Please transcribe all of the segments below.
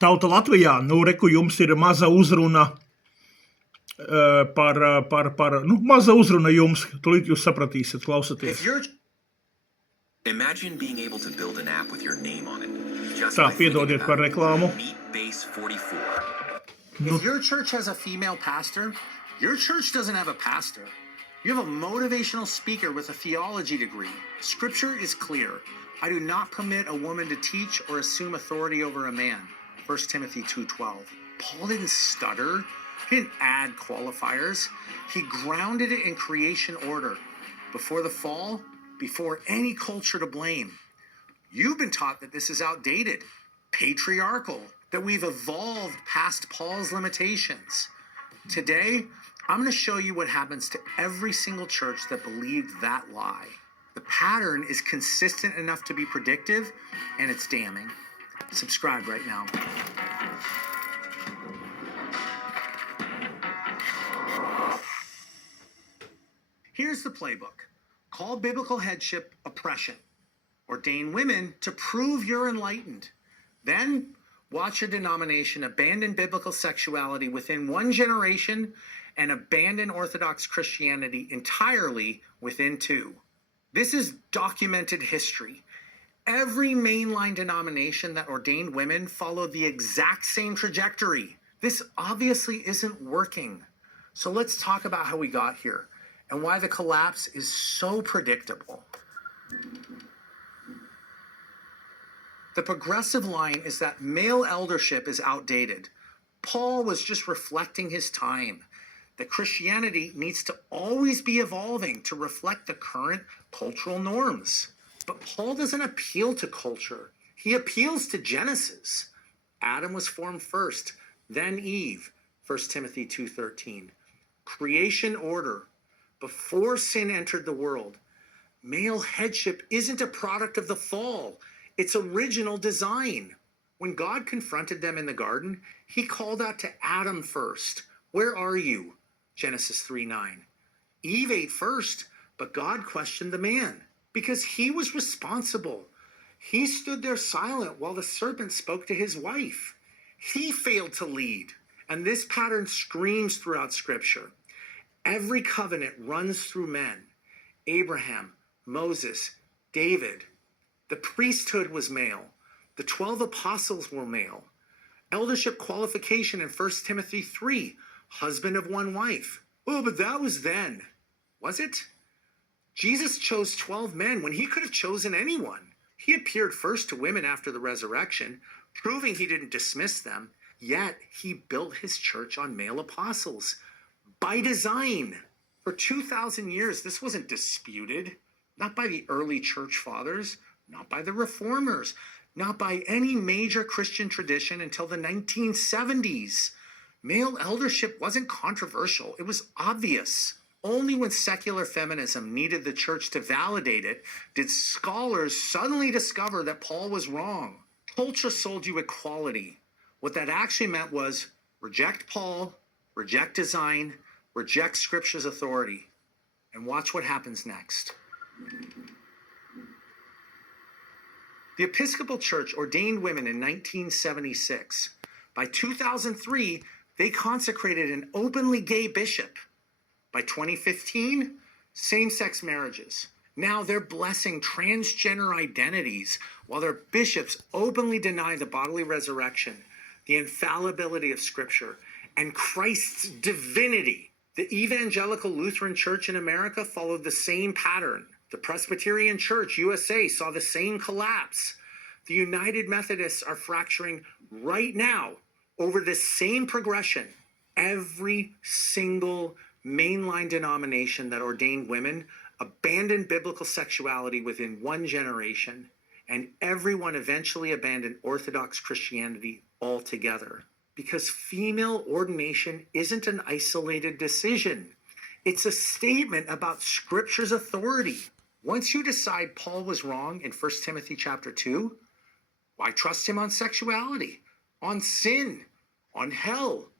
Tauta Latvijā, reku jums ir maza uzruna maza uzruna jums, tūlīt jūs sapratīsiet, klausaties. Imagine being able to build an app with your name on it. Tā, piedodiet par reklāmu. Base 44. If your church has a female pastor, your church doesn't have a pastor. You have a motivational speaker with a theology degree. Scripture is clear. I do not permit a woman to teach or assume authority over a man. 1 Timothy 2:12. Paul didn't stutter. He didn't add qualifiers. He grounded it in creation order. Before the fall, before any culture to blame. You've been taught that this is outdated, patriarchal, that we've evolved past Paul's limitations. Today, I'm going to show you what happens to every single church that believed that lie. The pattern is consistent enough to be predictive, and it's damning. Subscribe right now. Here's the playbook. Call biblical headship oppression. Ordain women to prove you're enlightened. Then watch your denomination abandon biblical sexuality within one generation and abandon Orthodox Christianity entirely within two. This is documented history. Every mainline denomination that ordained women followed the exact same trajectory. This obviously isn't working. So let's talk about how we got here and why the collapse is so predictable. The progressive line is that male eldership is outdated. Paul was just reflecting his time, that Christianity needs to always be evolving to reflect the current cultural norms. But Paul doesn't appeal to culture. He appeals to Genesis. Adam was formed first, then Eve, 1 Timothy 2:13. Creation order. Before sin entered the world, male headship isn't a product of the fall. It's original design. When God confronted them in the garden, he called out to Adam first. Where are you? Genesis 3:9. Eve ate first, but God questioned the man because he was responsible. He stood there silent while the serpent spoke to his wife. He failed to lead. And this pattern screams throughout Scripture. Every covenant runs through men. Abraham, Moses, David. The priesthood was male. The 12 apostles were male. Eldership qualification in 1 Timothy 3, husband of one wife. Oh, but that was then. Was it? Jesus chose 12 men when he could have chosen anyone. He appeared first to women after the resurrection, proving he didn't dismiss them, yet he built his church on male apostles. By design. For 2,000 years, this wasn't disputed. Not by the early church fathers, not by the reformers, not by any major Christian tradition until the 1970s. Male eldership wasn't controversial. It was obvious. Only when secular feminism needed the church to validate it did scholars suddenly discover that Paul was wrong. Culture sold you equality. What that actually meant was reject Paul, reject design, reject Scripture's authority. And watch what happens next. The Episcopal Church ordained women in 1976. By 2003, they consecrated an openly gay bishop. By 2015, same-sex marriages. Now they're blessing transgender identities while their bishops openly deny the bodily resurrection, the infallibility of Scripture, and Christ's divinity. The Evangelical Lutheran Church in America followed the same pattern. The Presbyterian Church USA saw the same collapse. The United Methodists are fracturing right now over the same progression. Every single mainline denomination that ordained women abandoned biblical sexuality within one generation, and everyone eventually abandoned Orthodox Christianity altogether. Because female ordination isn't an isolated decision. It's a statement about Scripture's authority. Once you decide Paul was wrong in 1 Timothy chapter 2, why trust him on sexuality, on sin, on hell,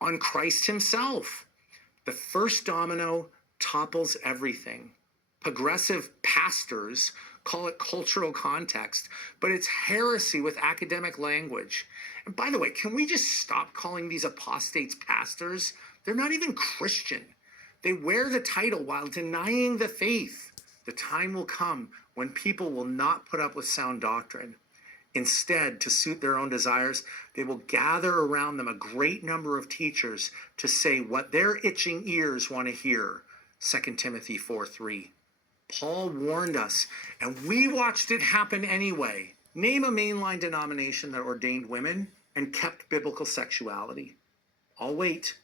on Christ himself? The first domino topples everything. Progressive pastors call it cultural context, but it's heresy with academic language. And by the way, can we just stop calling these apostates pastors? They're not even Christian. They wear the title while denying the faith. The time will come when people will not put up with sound doctrine. Instead, to suit their own desires, they will gather around them a great number of teachers to say what their itching ears want to hear. 2 Timothy 4:3. Paul warned us, and we watched it happen anyway. Name a mainline denomination that ordained women and kept biblical sexuality. I'll wait.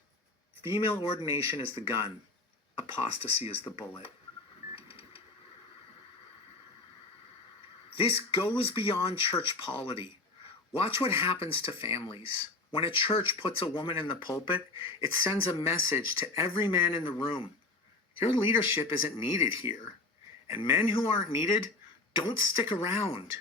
Female ordination is the gun. Apostasy is the bullet. This goes beyond church polity. Watch what happens to families. When a church puts a woman in the pulpit, it sends a message to every man in the room. Your leadership isn't needed here. And men who aren't needed don't stick around.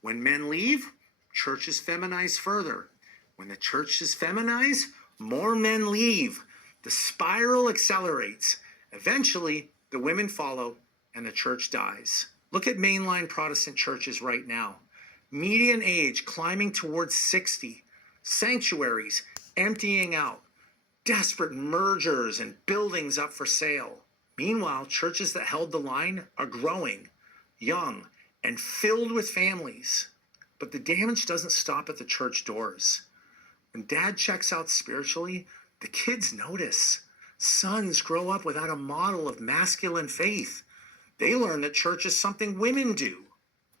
When men leave, churches feminize further. When the churches feminize, more men leave. The spiral accelerates. Eventually, the women follow and the church dies. Look at mainline Protestant churches right now. Median age climbing towards 60. Sanctuaries emptying out. Desperate mergers and buildings up for sale. Meanwhile, churches that held the line are growing, young, and filled with families. But the damage doesn't stop at the church doors. When dad checks out spiritually, the kids notice. Sons grow up without a model of masculine faith. They learn that church is something women do.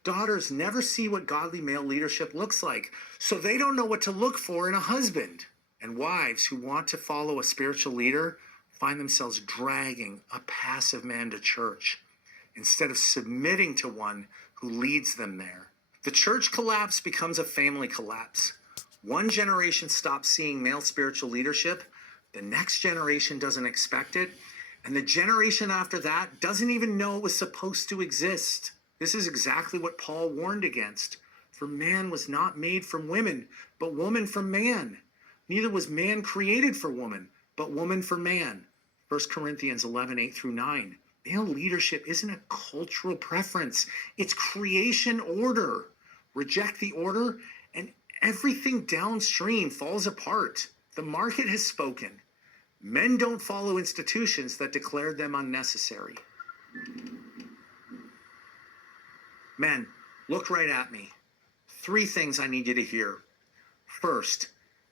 Daughters never see what godly male leadership looks like, so they don't know what to look for in a husband. And wives who want to follow a spiritual leader find themselves dragging a passive man to church instead of submitting to one who leads them there. The church collapse becomes a family collapse. One generation stops seeing male spiritual leadership, the next generation doesn't expect it, and the generation after that doesn't even know it was supposed to exist. This is exactly what Paul warned against. For man was not made from women, but woman from man. Neither was man created for woman, but woman for man. 1 Corinthians 11:8-9. Male leadership isn't a cultural preference. It's creation order. Reject the order, and everything downstream falls apart. The market has spoken. Men don't follow institutions that declared them unnecessary. Men, look right at me. 3 things I need you to hear. First,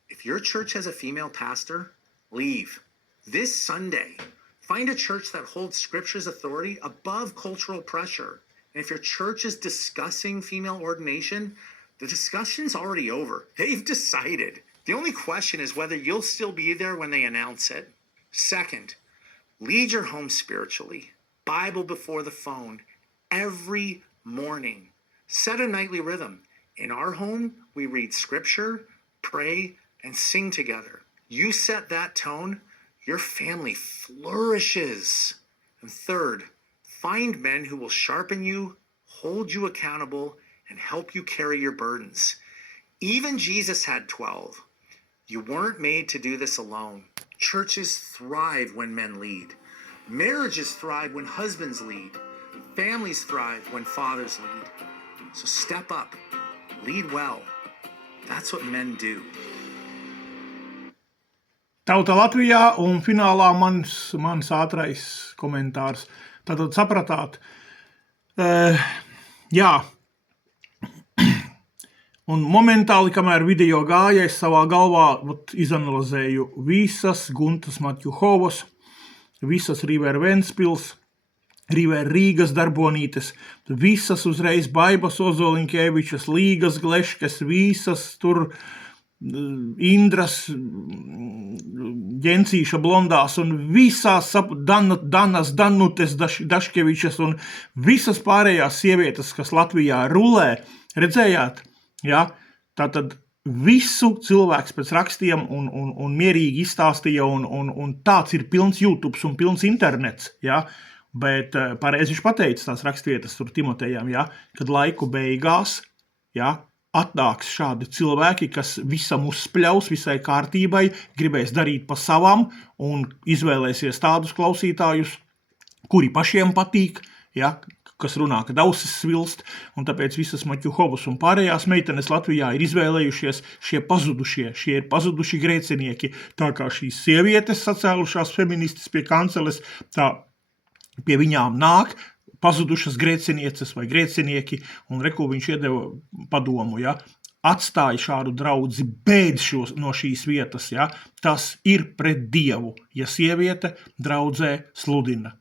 if your church has a female pastor, leave. This Sunday, find a church that holds Scripture's authority above cultural pressure. And if your church is discussing female ordination, the discussion's already over. They've decided. The only question is whether you'll still be there when they announce it. Second, lead your home spiritually. Bible before the phone every morning. Set a nightly rhythm. In our home, we read Scripture, pray, and sing together. You set that tone, your family flourishes. And third, find men who will sharpen you, hold you accountable, and help you carry your burdens. Even Jesus had 12. You weren't made to do this alone. Churches thrive when men lead. Marriages thrive when husbands lead. Families thrive when fathers lead. So step up, lead well. That's what men do. Tauta Latvijā un finālā mans ātrais komentārs. Tātad sapratāt, jā, un momentāli, kamēr video gāja, es savā galvā izanalizēju visas Guntas Matjuhovas, visas River Ventspils, River Rīgas darbonītes, visas uzreiz Baibas Ozoliņkevičas, Līgas Gleškas, visas tur Indras, Ģencīša blondās un visās Danas, Danutes, Daškevičas un visas pārējās sievietes, kas Latvijā rulē, redzējāt, ja? Tātad visu cilvēks pēc rakstiem un mierīgi izstāstīja un tāds ir pilns YouTube un pilns internets, ja? Bet pareizi viņš pateica tās rakstvietas tur Timotejam, ja? Kad laiku beigās, ja? Atnāks šādi cilvēki, kas visam uzspļaus, visai kārtībai, gribēs darīt pa savam un izvēlēsies tādus klausītājus, kuri pašiem patīk, ja, kas runā, kad ausis svilst, un tāpēc visas Maķuhovas un pārējās meitenes Latvijā ir izvēlējušies šie ir pazuduši grēcinieki, tā kā šīs sievietes sacēlušās feministas pie kanceles, tā pie viņām nāk pazudušas grēcinieces vai grēcinieki, un reku viņš iedeva padomu, ja, atstāja šādu draudzi, beidz no šīs vietas, ja, tas ir pret Dievu, ja sieviete draudzē sludina.